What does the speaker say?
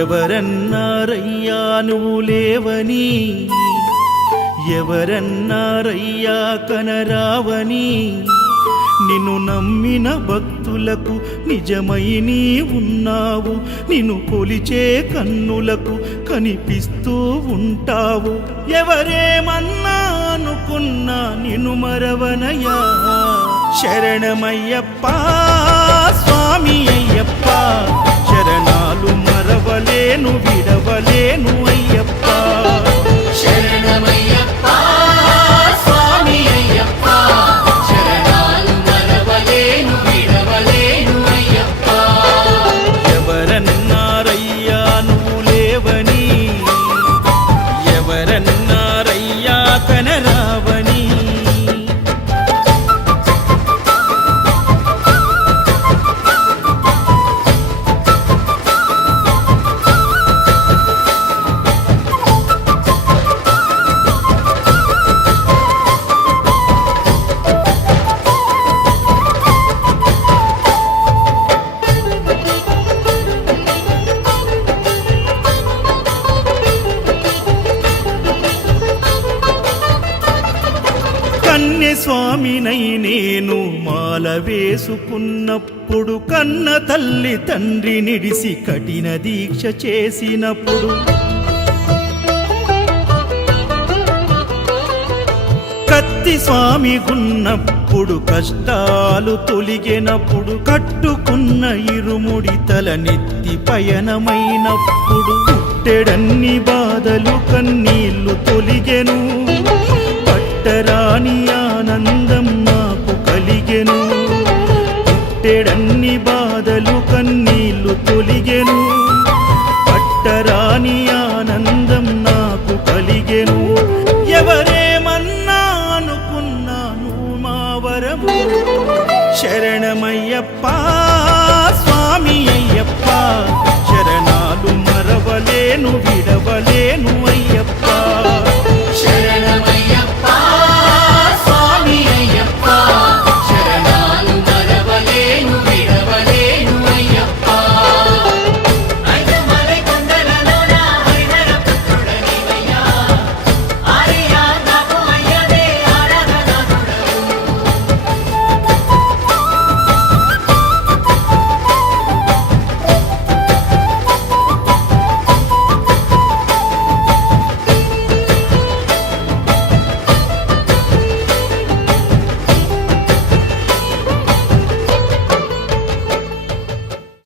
ఎవరన్నారయ్యా నువ్వు లేవని, ఎవరన్నారయ్యా కనరావని, నిన్ను నమ్మిన భక్తులకు నిజమై నీ ఉన్నావు, నిన్ను కొలిచే కన్నులకు కనిపిస్తూ ఉంటావు. ఎవరేమన్నా అనుకున్నా నిన్ను మరవనయ్యా. శరణమయ్యప్ప స్వామి అయ్యప్ప, శరణాలు మరవలేను విడవలేను అయ్యప్ప. శరణమయ్యప్ప స్వామి అయ్యప్ప, శరణాలు మరవలేను విడవలేను అయ్యప్ప. ఎవరన్నారయ్యా నువ్వు లేవని, ఎవరన్నారయ్యా కనరావని. స్వామినై నేను మాల వేసుకున్నప్పుడు, కన్న తల్లి తండ్రి నిడిసి కఠిన దీక్ష చేసినప్పుడు, కత్తి స్వామి గున్నప్పుడు, కష్టాలు తొలిగినప్పుడు, కట్టుకున్న ఇరుముడి తల నెత్తి పయనమైనప్పుడు, పుట్టెడన్ని బాధలు కన్నీళ్లు తొలిగెను.